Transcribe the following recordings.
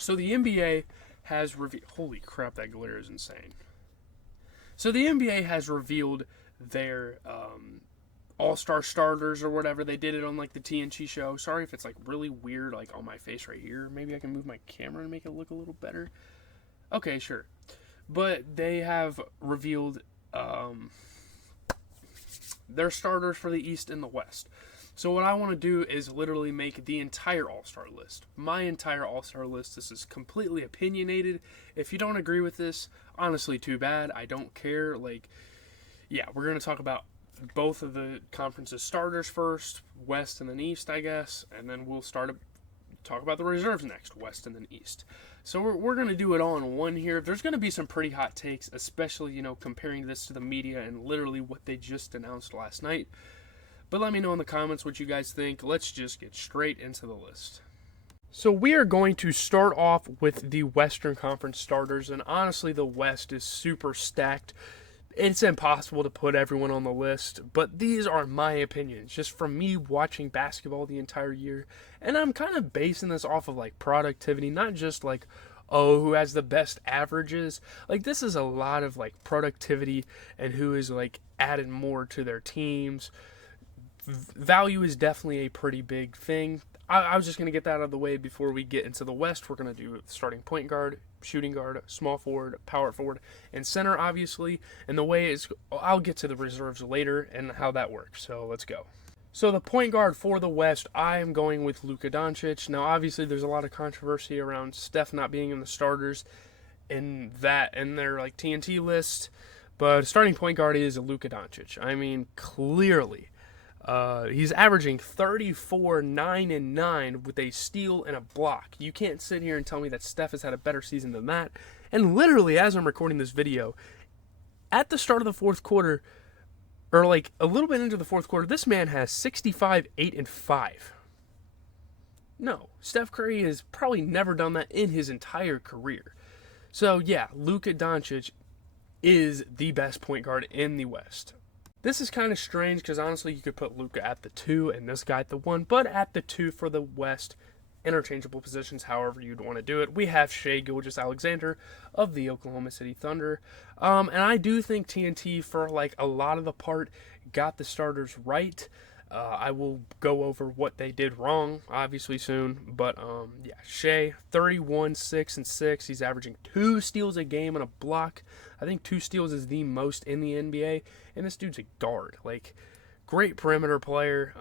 So the NBA has revealed. Holy crap, that glare is insane. So the NBA has revealed their all-star starters or whatever. They did it on like the TNT show. Sorry if it's like really weird, like on my face right here. Maybe I can move my camera and make it look a little better. Okay, sure. But they have revealed their starters for the East and the West. So what I want to do is literally make the entire All-Star list. My entire All-Star list. This is completely opinionated. If you don't agree with this, honestly, too bad. I don't care. Yeah, we're going to talk about both of the conference's starters first, West and then East, I guess, and then we'll talk about the reserves next, West and then East. So we're going to do it all in one here. There's going to be some pretty hot takes, especially, comparing this to the media and literally what they just announced last night. But let me know in the comments what you guys think. Let's just get straight into the list. So we are going to start off with the Western Conference starters, and honestly, the West is super stacked. It's impossible to put everyone on the list, but these are my opinions, just from me watching basketball the entire year. And I'm kind of basing this off of productivity, not just who has the best averages. This is a lot of productivity and who is added more to their teams. Value is definitely a pretty big thing. I was just going to get that out of the way before we get into the West. We're going to do starting point guard, shooting guard, small forward, power forward, and center, obviously. And the way is, I'll get to the reserves later and how that works. So let's go. So the point guard for the West, I am going with Luka Doncic. Now, obviously, there's a lot of controversy around Steph not being in the starters in their TNT list. But starting point guard is Luka Doncic. I mean, clearly. He's averaging 34, 9, and 9 with a steal and a block. You can't sit here and tell me that Steph has had a better season than that. And literally, as I'm recording this video, at the start of the fourth quarter, or a little bit into the fourth quarter, this man has 65, 8, and 5. No, Steph Curry has probably never done that in his entire career. So yeah, Luka Doncic is the best point guard in the West. This is kind of strange because honestly you could put Luka at the 2 and this guy at the 1, but at the 2 for the West, interchangeable positions, however you'd want to do it. We have Shai Gilgeous-Alexander of the Oklahoma City Thunder. And I do think TNT for a lot of the part got the starters right. I will go over what they did wrong, obviously, soon. But, yeah, Shai, 31, 6, and 6. He's averaging 2 steals a game and a block. I think 2 steals is the most in the NBA. And this dude's a guard. Great perimeter player.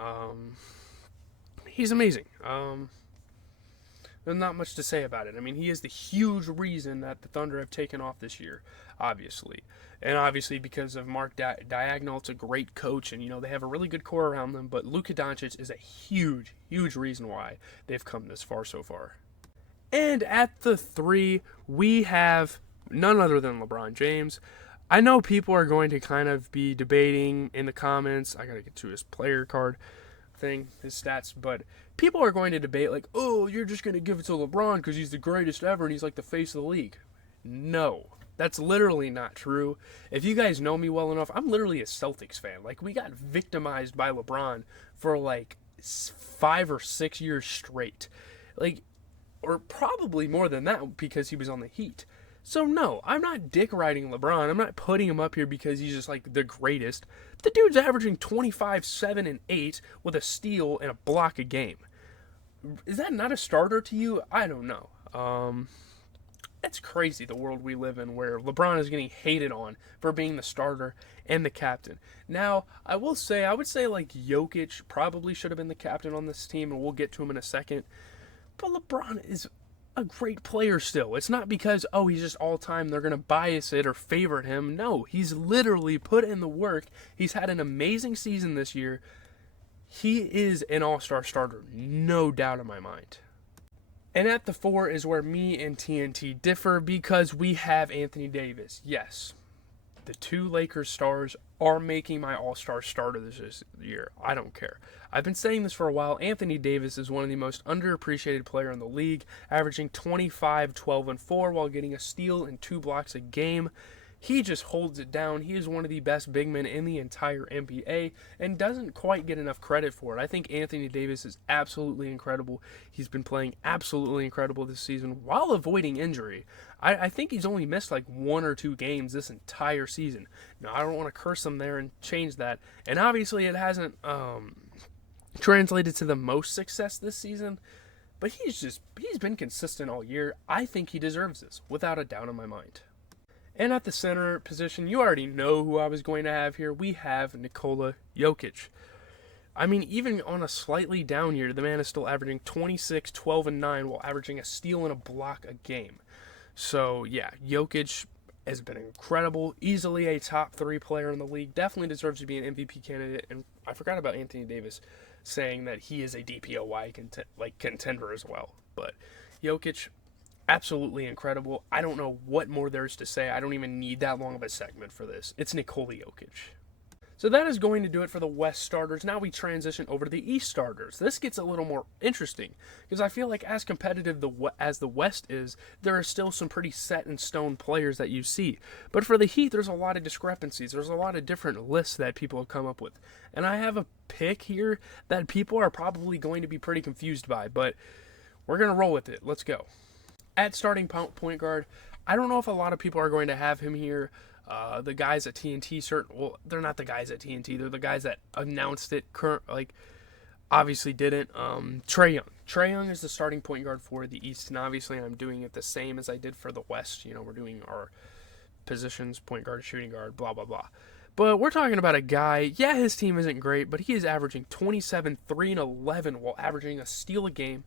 He's amazing. There's not much to say about it. I mean, he is the huge reason that the Thunder have taken off this year, obviously. And obviously because of Mark Daigneault, it's a great coach, and, they have a really good core around them. But Luka Doncic is a huge, huge reason why they've come this far so far. And at the 3, we have none other than LeBron James. I know people are going to kind of be debating in the comments. I got to get to his player card thing, his stats, but people are going to debate oh, you're just going to give it to LeBron because he's the greatest ever and he's the face of the league. No, that's literally not true. If you guys know me well enough, I'm literally a Celtics fan. We got victimized by LeBron for 5 or 6 years straight. Or probably more than that because he was on the Heat. So no, I'm not dick riding LeBron. I'm not putting him up here because he's just the greatest. The dude's averaging 25, 7, and 8 with a steal and a block a game. Is that not a starter to you? I don't know. It's crazy the world we live in where LeBron is getting hated on for being the starter and the captain. Now, I would say Jokic probably should have been the captain on this team, and we'll get to him in a second. But LeBron is a great player still. It's not because, he's just all-time, they're going to bias it or favorite him. No, he's literally put in the work. He's had an amazing season this year. He is an all-star starter, no doubt in my mind. And at the 4 is where me and TNT differ because we have Anthony Davis. Yes, the 2 Lakers stars are making my all-star starter this year. I don't care. I've been saying this for a while. Anthony Davis is one of the most underappreciated players in the league, averaging 25, 12, and 4 while getting a steal and 2 blocks a game. He just holds it down. He is one of the best big men in the entire NBA and doesn't quite get enough credit for it. I think Anthony Davis is absolutely incredible. He's been playing absolutely incredible this season while avoiding injury. I think he's only missed like 1 or 2 games this entire season. Now, I don't want to curse him there and change that. And obviously it hasn't translated to the most success this season, but he's been consistent all year. I think he deserves this, without a doubt in my mind. And at the center position, you already know who I was going to have here. We have Nikola Jokic. I mean, even on a slightly down year, the man is still averaging 26, 12, and 9 while averaging a steal and a block a game. So, yeah, Jokic has been incredible. Easily a top 3 player in the league. Definitely deserves to be an MVP candidate. And I forgot about Anthony Davis saying that he is a DPOY contender as well. But Jokic, absolutely incredible. I don't know what more there is to say. I don't even need that long of a segment for this. It's Nikola Jokic. So that is going to do it for the West starters. Now we transition over to the East starters. This gets a little more interesting because I feel like as competitive as the West is, there are still some pretty set in stone players that you see. But for the Heat, there's a lot of discrepancies. There's a lot of different lists that people have come up with. And I have a pick here that people are probably going to be pretty confused by, but we're going to roll with it. Let's go. At starting point guard, I don't know if a lot of people are going to have him here. The guys at TNT, they're not the guys at TNT. They're the guys that announced it. Obviously didn't. Trae Young. Trae Young is the starting point guard for the East, and obviously I'm doing it the same as I did for the West. You know, we're doing our positions: point guard, shooting guard, blah blah blah. But we're talking about a guy. Yeah, his team isn't great, but he is averaging 27, 3, and 11 while averaging a steal a game.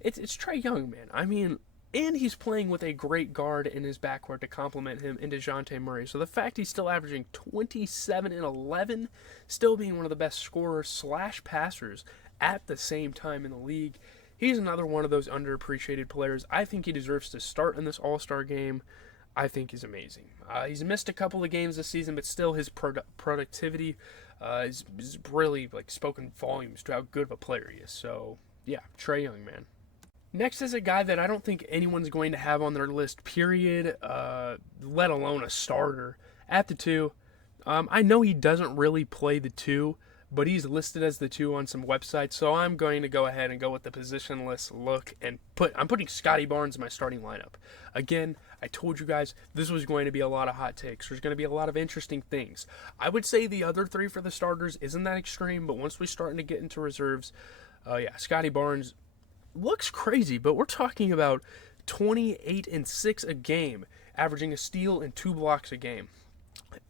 It's Trae Young, man. I mean. And he's playing with a great guard in his backcourt to complement him in DeJounte Murray. So the fact he's still averaging 27 and 11, still being one of the best scorers / passers at the same time in the league, he's another one of those underappreciated players. I think he deserves to start in this All-Star game. I think he's amazing. He's missed a couple of games this season, but still his productivity is really spoken volumes to how good of a player he is. So yeah, Trae Young, man. Next is a guy that I don't think anyone's going to have on their list, period, let alone a starter. At the 2, I know he doesn't really play the 2, but he's listed as the 2 on some websites, so I'm going to go ahead and go with the positionless look and I'm putting Scottie Barnes in my starting lineup. Again, I told you guys this was going to be a lot of hot takes. There's going to be a lot of interesting things. I would say the other 3 for the starters isn't that extreme, but once we're starting to get into reserves, Scottie Barnes looks crazy, but we're talking about 28 and 6 a game, averaging a steal and 2 blocks a game.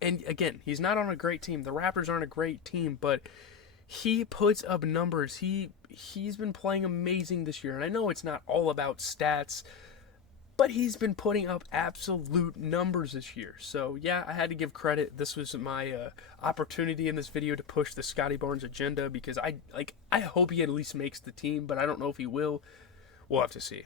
And again, he's not on a great team. The Raptors aren't a great team, but he puts up numbers. He's been playing amazing this year, and I know it's not all about stats, but he's been putting up absolute numbers this year. So yeah, I had to give credit. This was my opportunity in this video to push the Scottie Barnes agenda because I hope he at least makes the team, but I don't know if he will. We'll have to see.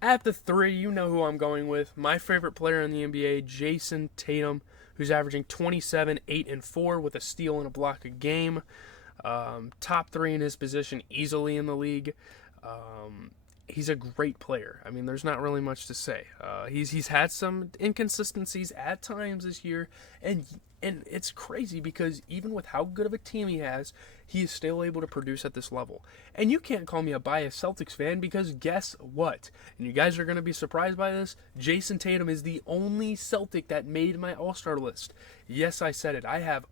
At the 3, you know who I'm going with. My favorite player in the NBA, Jason Tatum, who's averaging 27, 8, and 4 with a steal and a block a game. Top 3 in his position easily in the league. He's a great player. I mean, there's not really much to say. He's had some inconsistencies at times this year, and it's crazy because even with how good of a team he has, he is still able to produce at this level. And you can't call me a biased Celtics fan because guess what? And you guys are going to be surprised by this. Jason Tatum is the only Celtic that made my All-Star list. Yes, I said it. I have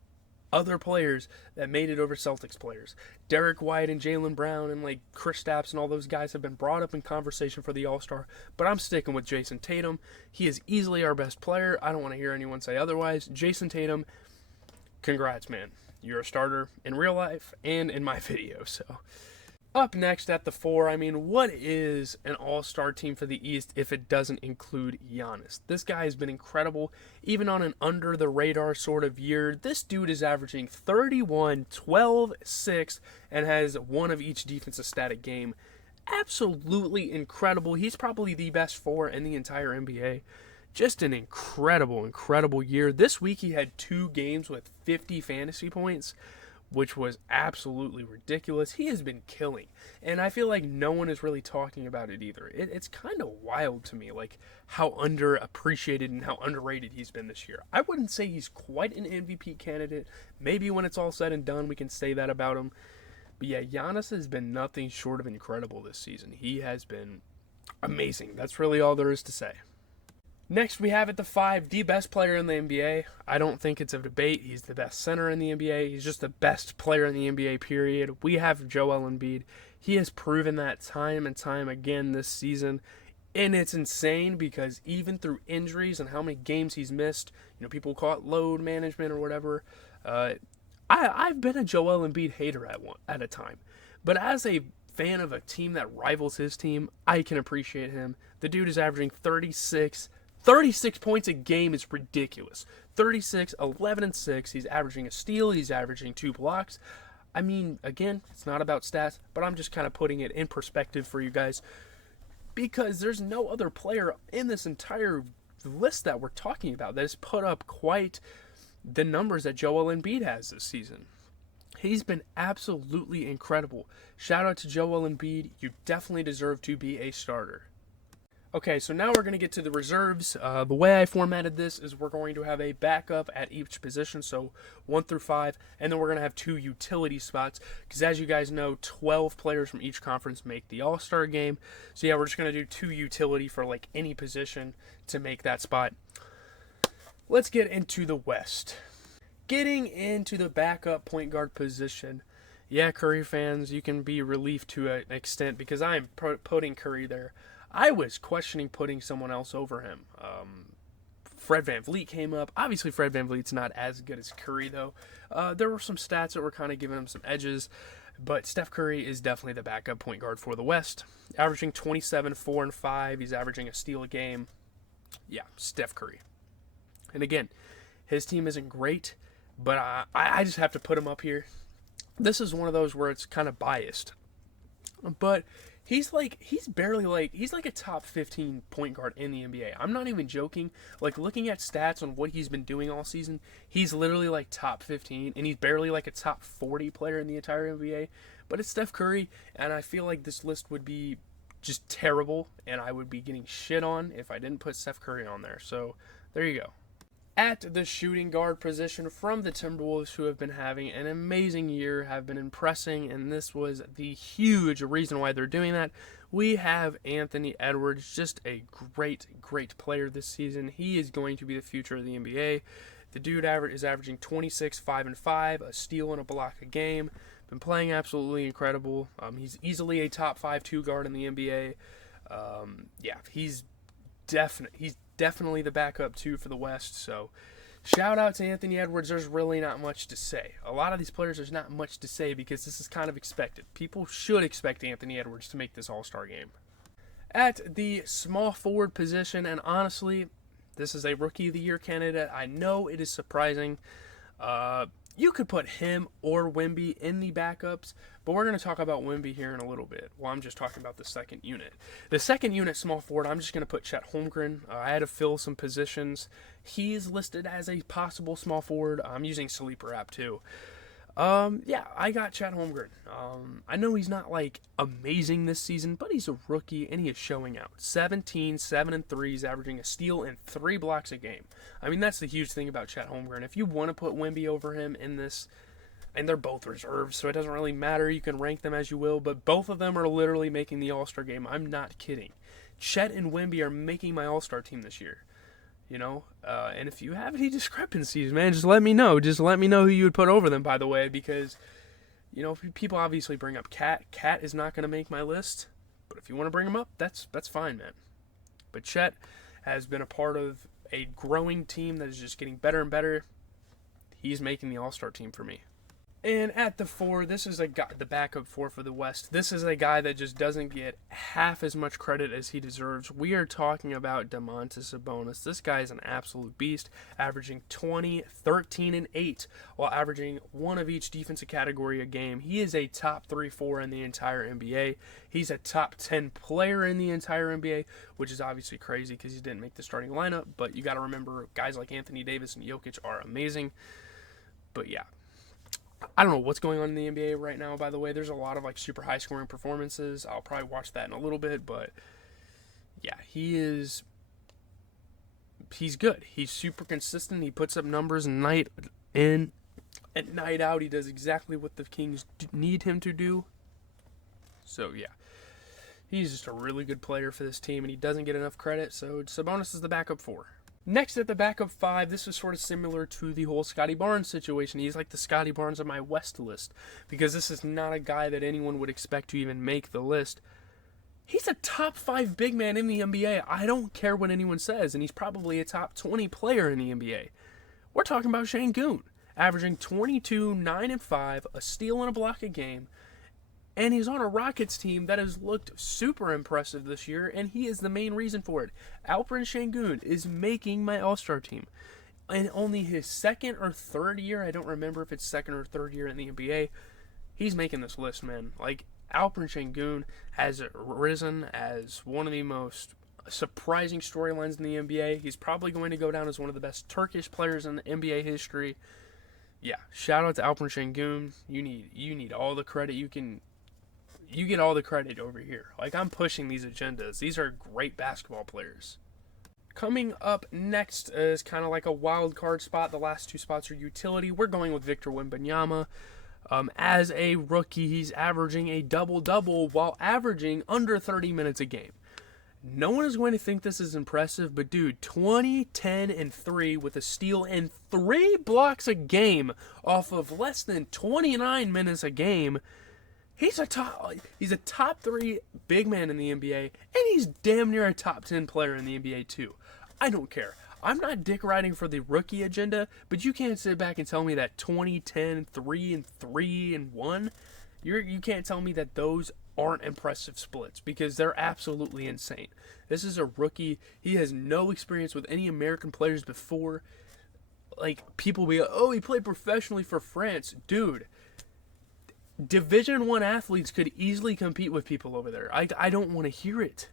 other players that made it over Celtics players. Derek White and Jaylen Brown and Kristaps and all those guys have been brought up in conversation for the All-Star, but I'm sticking with Jason Tatum. He is easily our best player. I don't want to hear anyone say otherwise. Jason Tatum, congrats, man. You're a starter in real life and in my video. So up next at the 4, I mean, what is an all-star team for the East if it doesn't include Giannis? This guy has been incredible, even on an under-the-radar sort of year. This dude is averaging 31, 12, 6, and has one of each defensive stat a game. Absolutely incredible. He's probably the best 4 in the entire NBA. Just an incredible, incredible year. This week he had 2 games with 50 fantasy points, which was absolutely ridiculous. He has been killing, and I feel like no one is really talking about it either. It's kind of wild to me, like how underappreciated and how underrated he's been this year. I wouldn't say he's quite an MVP candidate. Maybe when it's all said and done, we can say that about him. But yeah, Giannis has been nothing short of incredible this season. He has been amazing. That's really all there is to say. Next, we have at the 5, the best player in the NBA. I don't think it's a debate. He's the best center in the NBA. He's just the best player in the NBA, period. We have Joel Embiid. He has proven that time and time again this season. And it's insane because even through injuries and how many games he's missed, people call it load management or whatever. I've been a Joel Embiid hater at a time. But as a fan of a team that rivals his team, I can appreciate him. The dude is averaging 36 points a game is ridiculous. 36, 11, and 6. He's averaging a steal. He's averaging 2 blocks. I mean, again, it's not about stats, but I'm just kind of putting it in perspective for you guys because there's no other player in this entire list that we're talking about that has put up quite the numbers that Joel Embiid has this season. He's been absolutely incredible. Shout out to Joel Embiid. You definitely deserve to be a starter. Okay, so now we're going to get to the reserves. The way I formatted this is we're going to have a backup at each position, so 1 through 5, and then we're going to have 2 utility spots, because as you guys know, 12 players from each conference make the All-Star game. So yeah, we're just going to do 2 utility for like any position to make that spot. Let's get into the West. Getting into the backup point guard position. Yeah, Curry fans, you can be relieved to an extent because I'm putting Curry there. I was questioning putting someone else over him. Fred VanVleet came up. Obviously, Fred VanVleet's not as good as Curry, though. There were some stats that were kind of giving him some edges, but Steph Curry is definitely the backup point guard for the West. Averaging 27, 4, and 5. He's averaging a steal a game. Yeah, Steph Curry. And again, his team isn't great, but I just have to put him up here. This is one of those where it's kind of biased. But he's like a top 15 point guard in the NBA. I'm not even joking. Like, looking at stats on what he's been doing all season, he's literally like top 15, and he's barely like a top 40 player in the entire NBA. But it's Steph Curry, and I feel like this list would be just terrible, and I would be getting shit on if I didn't put Steph Curry on there. So there you go. At the shooting guard position from the Timberwolves, who have been having an amazing year, have been impressing, and this was the huge reason why they're doing that. We have Anthony Edwards, just a great, great player this season. He is going to be the future of the NBA. The dude is averaging 26, 5, and 5, a steal and a block a game. Been playing absolutely incredible. He's easily a top 5 2 guard in the NBA. He's definitely the backup too for the West. So shout out to Anthony Edwards. There's really not much to say. A lot of these players, there's not much to say because this is kind of expected. People should expect Anthony Edwards to make this All-Star game. At the small forward position, and honestly, this is a Rookie of the Year candidate. I know it is surprising. You could put him or Wemby in the backups, but we're going to talk about Wemby here in a little bit. Well, I'm just talking about the second unit. The second unit small forward, I'm just going to put Chet Holmgren. I had to fill some positions. He's listed as a possible small forward. I'm using Sleeper app too. I got Chet Holmgren. I know he's not like amazing this season, but he's a rookie and he is showing out. 17, 7, and 3. He's averaging a steal and 3 blocks a game. I mean, that's the huge thing about Chet Holmgren. If you want to put Wemby over him in this, and they're both reserves, so it doesn't really matter. You can rank them as you will, but both of them are literally making the All-Star game. I'm not kidding. Chet and Wemby are making my All-Star team this year. And if you have any discrepancies, man, just let me know. Just let me know who you would put over them, by the way, because, people obviously bring up Cat. Cat is not going to make my list, but if you want to bring him up, that's fine, man. But Chet has been a part of a growing team that is just getting better and better. He's making the All-Star team for me. And at the 4, this is the backup 4 for the West. This is a guy that just doesn't get half as much credit as he deserves. We are talking about Domantas Sabonis. This guy is an absolute beast, averaging 20, 13, and 8, while averaging one of each defensive category a game. He is a top 3, 4 in the entire NBA. He's a top 10 player in the entire NBA, which is obviously crazy because he didn't make the starting lineup. But you got to remember, guys like Anthony Davis and Jokic are amazing. But yeah. I don't know what's going on in the NBA right now, by the way. There's a lot of like super high scoring performances. I'll probably watch that in a little bit, but yeah, he's good. He's super consistent. He puts up numbers night in and night out. He does exactly what the Kings need him to do. So yeah, he's just a really good player for this team, and he doesn't get enough credit. So Sabonis is the backup 4. Next at the backup 5, this is sort of similar to the whole Scotty Barnes situation. He's like the Scotty Barnes of my West list, because this is not a guy that anyone would expect to even make the list. He's a top 5 big man in the NBA. I don't care what anyone says, and he's probably a top 20 player in the NBA. We're talking about Sengun, averaging 22, 9, and 5, a steal and a block a game. And he's on a Rockets team that has looked super impressive this year, and he is the main reason for it. Alperen Sengun is making my All-Star team. In only his second or third year, I don't remember if it's second or third year in the NBA, he's making this list, man. Like, Alperen Sengun has risen as one of the most surprising storylines in the NBA. He's probably going to go down as one of the best Turkish players in the NBA history. Yeah, shout out to Alperen Sengun. You need all the credit you can. You get all the credit over here. Like, I'm pushing these agendas. These are great basketball players. Coming up next is kind of like a wild card spot. The last 2 spots are utility. We're going with Victor Wembanyama. As a rookie, he's averaging a double-double while averaging under 30 minutes a game. No one is going to think this is impressive, but dude, 20, 10, and 3 with a steal and 3 blocks a game off of less than 29 minutes a game. He's a top 3 big man in the NBA, and he's damn near a top 10 player in the NBA too. I don't care. I'm not dick riding for the rookie agenda, but you can't sit back and tell me that 20, 10, 3, and 3, and 1, you can't tell me that those aren't impressive splits, because they're absolutely insane. This is a rookie. He has no experience with any American players before. Like, people be like, oh, he played professionally for France. Dude, Division I athletes could easily compete with people over there. I don't want to hear it.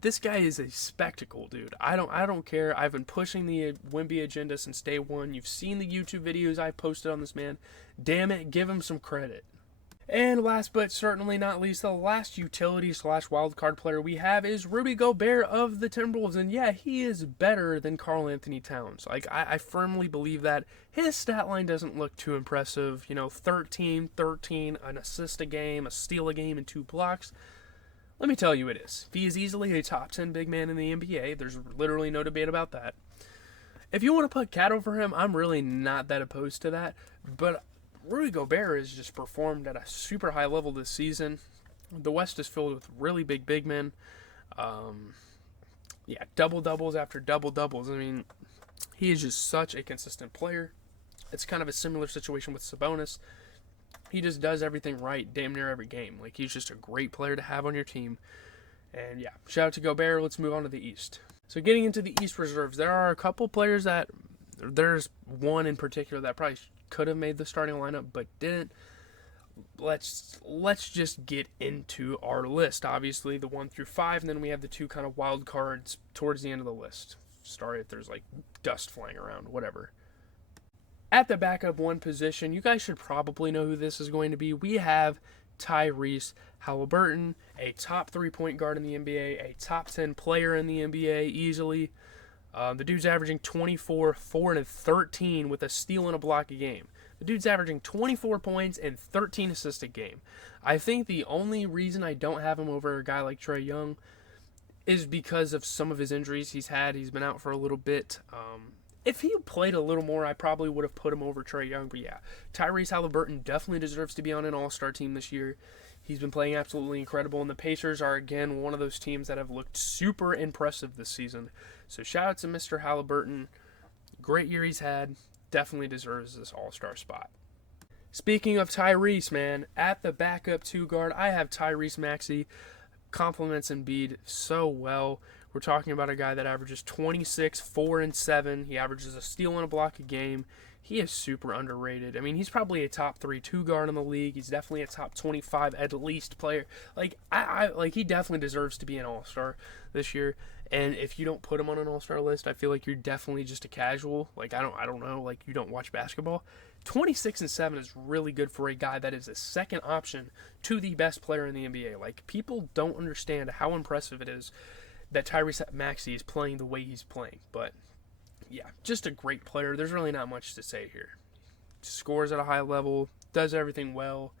This guy is a spectacle, dude. I don't care. I've been pushing the Wemby agenda since day one. You've seen the YouTube videos I posted on this man. Damn it, give him some credit. And last but certainly not least, the last utility / wildcard player we have is Rudy Gobert of the Timberwolves. And yeah, he is better than Karl Anthony Towns. Like, I firmly believe that. His stat line doesn't look too impressive. 13, an assist a game, a steal a game, and 2 blocks. Let me tell you it is. He is easily a top 10 big man in the NBA. There's literally no debate about that. If you want to put Cat over him, I'm really not that opposed to that. But Rudy Gobert has just performed at a super high level this season. The West is filled with really big men. Double-doubles after double-doubles. I mean, he is just such a consistent player. It's kind of a similar situation with Sabonis. He just does everything right damn near every game. Like, he's just a great player to have on your team. And yeah, shout out to Gobert. Let's move on to the East. So getting into the East reserves, there are a couple players that, there's one in particular that probably could have made the starting lineup but didn't. Let's just get into our list. Obviously, the 1 through 5, and then we have the 2 kind of wild cards towards the end of the list. Sorry if there's like dust flying around, whatever. At the backup 1 position, you guys should probably know who this is going to be. We have Tyrese Halliburton, a top 3-point guard in the NBA, a top 10 player in the NBA easily. The dude's averaging 24, 4, and 13 with a steal and a block a game. The dude's averaging 24 points and 13 assists a game. I think the only reason I don't have him over a guy like Trae Young is because of some of his injuries he's had. He's been out for a little bit. If he played a little more, I probably would have put him over Trae Young. But yeah, Tyrese Halliburton definitely deserves to be on an all-star team this year. He's been playing absolutely incredible, and the Pacers are, again, one of those teams that have looked super impressive this season. So shout out to Mr. Halliburton. Great year he's had. Definitely deserves this all-star spot. Speaking of Tyrese, man, at the backup 2 guard, I have Tyrese Maxey. Compliments Embiid so well. We're talking about a guy that averages 26, 4, and 7. He averages a steal and a block a game. He is super underrated. I mean, he's probably a top 3 2 guard in the league. He's definitely a top 25 at least player. Like, he definitely deserves to be an all-star this year. And if you don't put him on an all-star list, I feel like you're definitely just a casual. Like, I don't know, like, you don't watch basketball. 26-7 is really good for a guy that is a second option to the best player in the NBA. Like, people don't understand how impressive it is that Tyrese Maxey is playing the way he's playing. But, yeah, just a great player. There's really not much to say here. Scores at a high level, does everything well,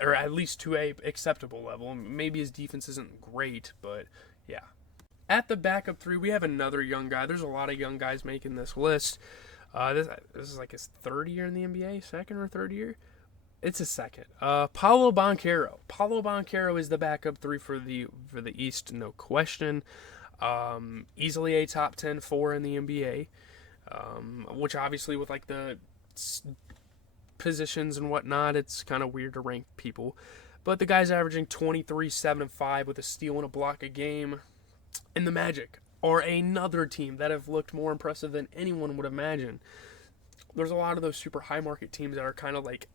or at least to a acceptable level. Maybe his defense isn't great, but, yeah. At the backup 3, we have another young guy. There's a lot of young guys making this list. This is like his third year in the NBA, second or third year? It's his second. Paolo Banchero. Paolo Banchero is the backup 3 for the East, no question. Easily a top 10 4 in the NBA, which obviously with like the positions and whatnot, it's kind of weird to rank people. But the guy's averaging 23, 7, and 5 with a steal and a block a game. And the Magic are another team that have looked more impressive than anyone would imagine. There's a lot of those super high market teams that are kind of like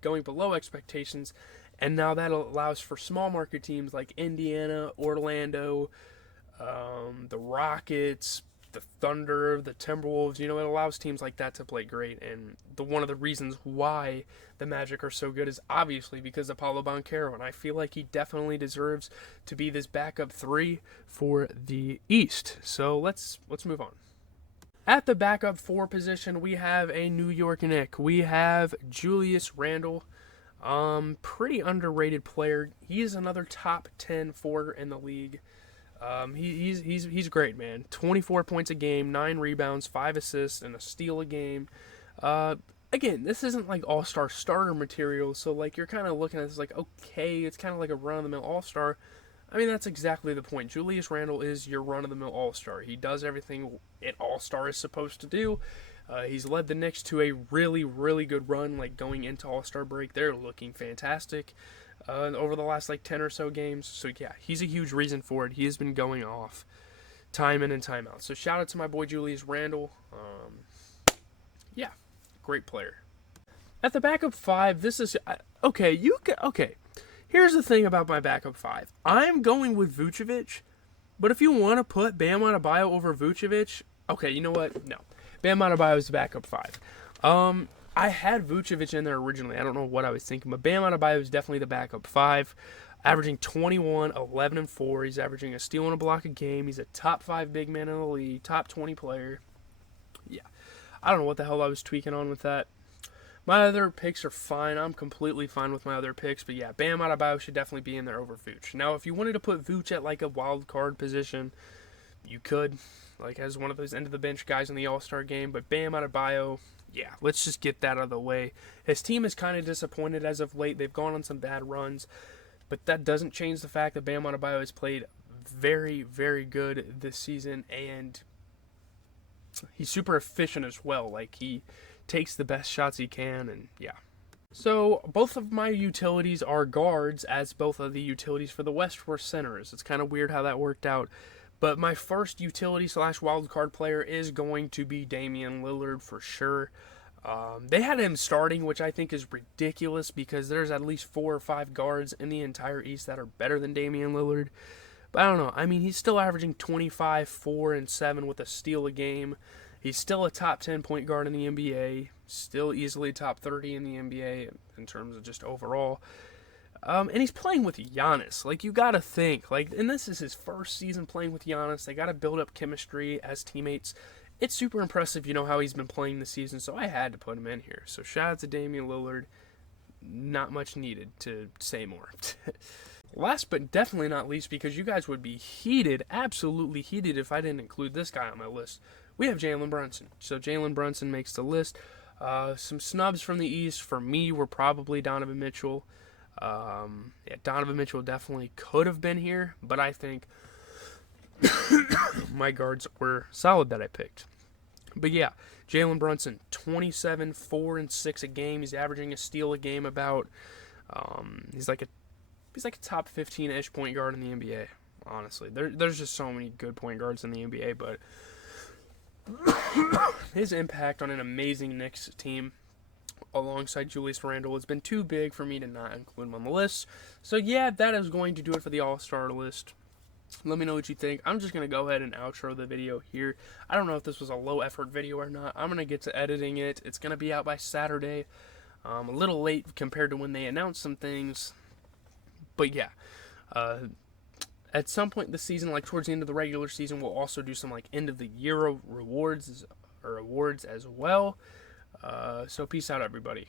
going below expectations, and now that allows for small market teams like Indiana, Orlando, the Rockets, the Thunder, the Timberwolves. It allows teams like that to play great, and one of the reasons why the Magic are so good is obviously because of Paolo Banchero, and I feel like he definitely deserves to be this backup 3 for the East. So let's move on. At the backup 4 position, we have a New York Knick. We have Julius Randle. Pretty underrated player. He is another top 10 forward in the league. He's great, man. 24 points a game, 9 rebounds, 5 assists, and a steal a game. Again, this isn't like all-star starter material, so like you're kind of looking at this like, okay, it's kind of like a run-of-the-mill all-star. I mean, that's exactly the point. Julius Randle is your run-of-the-mill all-star. He does everything an all-star is supposed to do. He's led the Knicks to a really, really good run, like going into all-star break. They're looking fantastic over the last like 10 or so games. So yeah, he's a huge reason for it. He has been going off time in and time out. So shout out to my boy Julius Randle. Yeah, great player. At the backup 5, this is okay. Here's the thing about my backup 5. I'm going with Vucevic, but if you want to put Bam Adebayo over Vucevic, okay, you know what? No, Bam Adebayo is the backup 5. I had Vucevic in there originally. I don't know what I was thinking, but Bam Adebayo is definitely the backup 5, averaging 21, 11, and 4. He's averaging a steal and a block a game. He's a top 5 big man in the league, top 20 player. Yeah, I don't know what the hell I was tweaking on with that. My other picks are fine. I'm completely fine with my other picks. But yeah, Bam Adebayo should definitely be in there over Vooch. Now, if you wanted to put Vooch at like a wild card position, you could. Like as one of those end-of-the-bench guys in the All-Star game. But Bam Adebayo, yeah, let's just get that out of the way. His team is kind of disappointed as of late. They've gone on some bad runs. But that doesn't change the fact that Bam Adebayo has played very, very good this season. And he's super efficient as well. Like he takes the best shots he can, and yeah. So both of my utilities are guards, as both of the utilities for the West were centers. It's kind of weird how that worked out. But my first utility / wildcard player is going to be Damian Lillard for sure. They had him starting, which I think is ridiculous because there's at least 4 or 5 guards in the entire East that are better than Damian Lillard. But I don't know. I mean, he's still averaging 25, 4, and 7 with a steal a game. He's still a top 10 point guard in the NBA, still easily top 30 in the NBA in terms of just overall. And he's playing with Giannis. Like, you got to think. Like, and this is his first season playing with Giannis. They got to build up chemistry as teammates. It's super impressive, how he's been playing this season, so I had to put him in here. So shout out to Damian Lillard. Not much needed to say more. Last but definitely not least, because you guys would be heated, absolutely heated, if I didn't include this guy on my list. We have Jalen Brunson. So Jalen Brunson makes the list. Some snubs from the East for me were probably Donovan Mitchell. Donovan Mitchell definitely could have been here, but I think my guards were solid that I picked. But yeah, Jalen Brunson, 27, 4, and 6 a game. He's averaging a steal a game about. He's like a top 15-ish point guard in the NBA. Honestly, there's just so many good point guards in the NBA, but his impact on an amazing Knicks team alongside Julius Randle has been too big for me to not include him on the list. So yeah, that is going to do it for the All-Star list. Let me know what you think. I'm just going to go ahead and outro the video here. I don't know if this was a low effort video or not. I'm going to get to editing it. It's going to be out by Saturday. A little late compared to when they announced some things. But yeah. At some point this season, like towards the end of the regular season, we'll also do some like end of the year rewards or awards as well. So peace out, everybody.